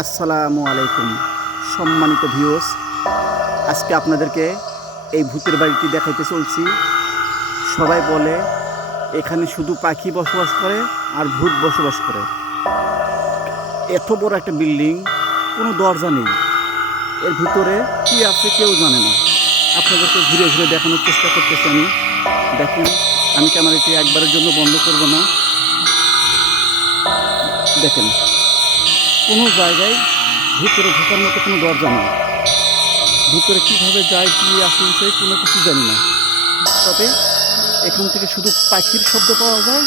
আসসালামু আলাইকুম সম্মানিত ভিউয়ার্স, আজকে আপনাদেরকে এই ভূতের বাড়িটি দেখাইতে চলছি। সবাই বলে এখানে শুধু পাখি বসবাস করে আর ভূত বসবাস করে। এত বড় একটা বিল্ডিং, কোনো দরজা নেই, এর ভিতরে কি আছে কেউ জানে না। আপনাদেরকে ঘুরে ঘুরে দেখানোর চেষ্টা করতেছি আমি। দেখেন, আমি ক্যামেরাটি একবারের জন্য বন্ধ করব না। দেখেন, কোনো জায়গায় ভিতরে ঢোকার মতো কোনো দরজা নেই। ভিতরে কীভাবে যায়, কী আসে বিষয়ে কোনো কিছু জানি না। তবে এখান থেকে শুধু পাখির শব্দ পাওয়া যায়,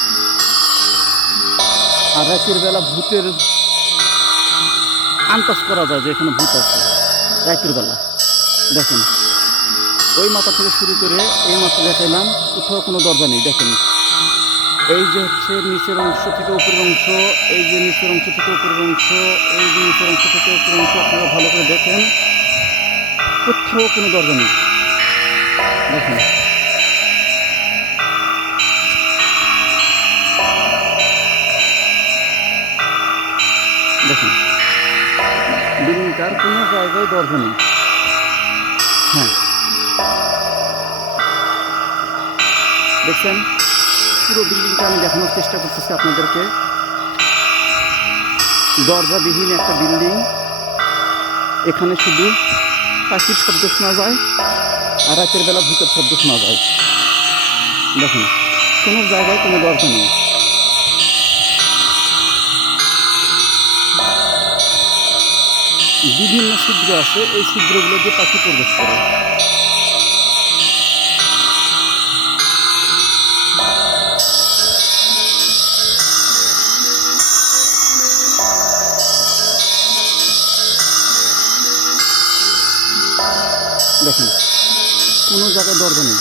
আর রাতের বেলা ভূতের আন্দাজ করা যায় যে এখানে ভূত আছে রাতের বেলা। দেখেন, ওই মাথা থেকে শুরু করে এই মাথা দেখাইলাম, কোথাও কোনো দরজা নেই। দেখেন, এই যে হচ্ছে নিচের অংশ থেকে উপরের অংশ, এই যে নিচের অংশ থেকে উপরের অংশ, এই যে নিচের অংশ থেকে উপরের অংশ, আপনারা ভালো করে দেখেন, কোথাও কোনো দরজা নেই। দেখেন, দেখেন বিল্ডিংটার কোনো জায়গায় দরজা নেই। হ্যাঁ, দেখছেন, পুরো বিল্ডিংটা আমি দেখানোর চেষ্টা করতেছি আপনাদেরকে। দরজাবিহীন একটা বিল্ডিং, এখানে শুধু পাখির শব্দ শোনা যায় আর রাতের বেলা ভূতের শব্দ শোনা যায়। দেখুন, কোনো জায়গায় কোনো দরজা নেই। বিভিন্ন ছিদ্র আছে, এই ছিদ্রগুলো দিয়ে পাখি প্রবেশ করে। দেখেন, কোনো জায়গায় দরজা নেই।